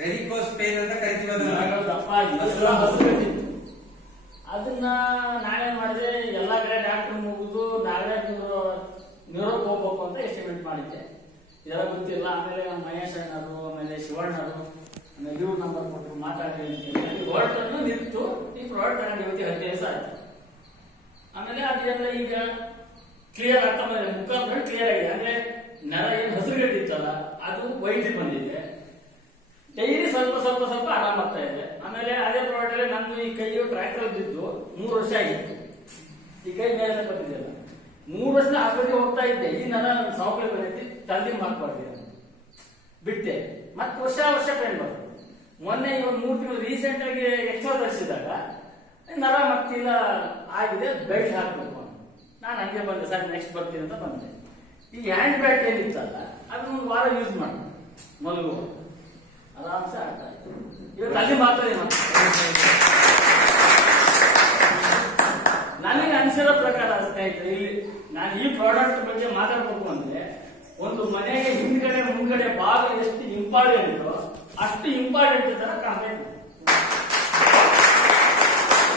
Varicose pain ಅಂತ ಕರಿತೀವಿ. ಅದನ್ನ ನಾವೇನ್ ಮಾಡಿದ್ರೆ ಎಲ್ಲಾ ಕಡೆ ಡಾಕ್ಟರ್ ಮುಗಿದು ನಾವೇ ನ್ಯೂರೋಕ್ ಹೋಗ್ಬೇಕು ಅಂತ ಎಸ್ಟಿಮೇಟ್ ಮಾಡಿದ್ದೆ. ಇದೆಲ್ಲ ಗೊತ್ತಿಲ್ಲ. ಆಮೇಲೆ ಮಹೇಶ್ ಅಣ್ಣರು, ಆಮೇಲೆ ಶಿವಣ್ಣರು, ಆಮೇಲೆ ಇವ್ರ ನಂಬರ್ ಕೊಟ್ಟರು ಮಾತಾಡಿ ಅಂತ ಹೊರಟನ್ನು ನಿಂತು ಈ ಪ್ರಾಡಕ್ಟ್ ತಗೊಂಡು ಇವತ್ತಿ 15 ದಿವಸ ಆಯ್ತು. ಆಮೇಲೆ ಅದೆಲ್ಲ ಈಗ ಕ್ಲಿಯರ್ ಆಗ್ತಾ ಬಂದಿದೆ, ಮುಖಾಂತರ ಕ್ಲಿಯರ್ ಆಗಿದೆ. ಅಂದ್ರೆ ನರ ಏನು ಹಸಿರುಗಟ್ಟಿತ್ತಲ್ಲ ಅದು ವೈದ್ಯ ಬಂದಿದೆ. ಡೈಲಿ ಸ್ವಲ್ಪ ಸ್ವಲ್ಪ ಸ್ವಲ್ಪ ಆರಾಮ್ ಆಗ್ತಾ ಇದೆ. ಆಮೇಲೆ ಅದೇ ಪ್ರಾಡಕ್ಟ್ ನಂದು ಈ ಕೈಯು ಟ್ರ್ಯಾಕ್ಟರ್ ಬಿದ್ದು 3 ವರ್ಷ ಆಗಿತ್ತು. ಈ ಕೈ ಮೇಲೆ ಬಂದಿದ್ದೆಲ್ಲ 3 ವರ್ಷದ ಆಸ್ಪತ್ರೆಗೆ ಹೋಗ್ತಾ ಇದ್ದೆ. ಈ ನರ ಸವಕಳಿ ಬಂದೈತಿ, ತಲ್ಲಿ ಮಾಡ್ಬಾರ್ದು ಬಿಟ್ಟೆ. ಮತ್ತೆ ವರ್ಷ ಪೇನ್ ಬರ್ತದೆ. ಮೊನ್ನೆ ಇವಾಗ 3 ತಿಂಗಳು ರೀಸೆಂಟ್ ಆಗಿ ಎಕ್ಸ್ಟ್ರಾ ತರಿಸಿದಾಗ ನರ ಮತ್ತಿಲ್ಲ ಆಗಿದೆ, ಬೆಲ್ಟ್ ಹಾಕ್ಬೇಕು. ನಾನು ಹಂಗೆ ಬಂದೆ, ಸರ್ ನೆಕ್ಸ್ಟ್ ಬರ್ತೀನಿ ಅಂತ ಬಂದೆ. ಈ ಹ್ಯಾಂಡ್ ಬ್ಯಾಗ್ ಏನಿತ್ತಲ್ಲ ಅದನ್ನ 1 ವಾರ ಯೂಸ್ ಮಾಡಿ ಮಲಗುವ ಆರಾಮ್ಸೆ ಆಗ್ತಾ ಇತ್ತು. ಇವತ್ತು ಅಲ್ಲಿ ಮಾತ್ರ ನನಗೆ ಅನಿಸಿರೋ ಪ್ರಕಾರ ಸ್ನೇಹಿತರೆ, ಇಲ್ಲಿ ನಾನು ಈ ಪ್ರಾಡಕ್ಟ್ ಬಗ್ಗೆ ಮಾತಾಡ್ಬೇಕು ಅಂದ್ರೆ, ಒಂದು ಮನೆಗೆ ಹಿಂದ್ಗಡೆ ಮುಂದ್ಗಡೆ ಬಾಗಿಲು ಎಷ್ಟು ಇಂಪಾರ್ಟೆಂಟ್ ಅಷ್ಟು ಇಂಪಾರ್ಟೆಂಟ್ ತರ ಕಾಣಬೇಕು.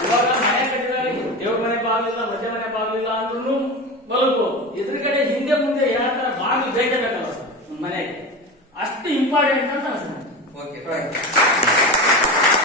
ಇವಾಗ ಮನೆ ಕಟ್ಟಿದಾಗ ದೇವ್ರ ಮನೆ ಬಾಗಿಲಿಲ್ಲ, ಮಧ್ಯ ಮನೆ ಬಾಗಿಲಿಲ್ಲ ಅಂದ್ರೂ ಬಲ್ಬೋದು. ಎದುರುಗಡೆ ಹಿಂದೆ ಮುಂದೆ ಯಾವ ತರ ಬಾಗಿಲು ಬೇಕಲ್ಲ ಮನೆಗೆ, ಅಷ್ಟು ಇಂಪಾರ್ಟೆಂಟ್ ಅಂತ ಅನ್ಸುತ್ತೆ. ಓಕೆ.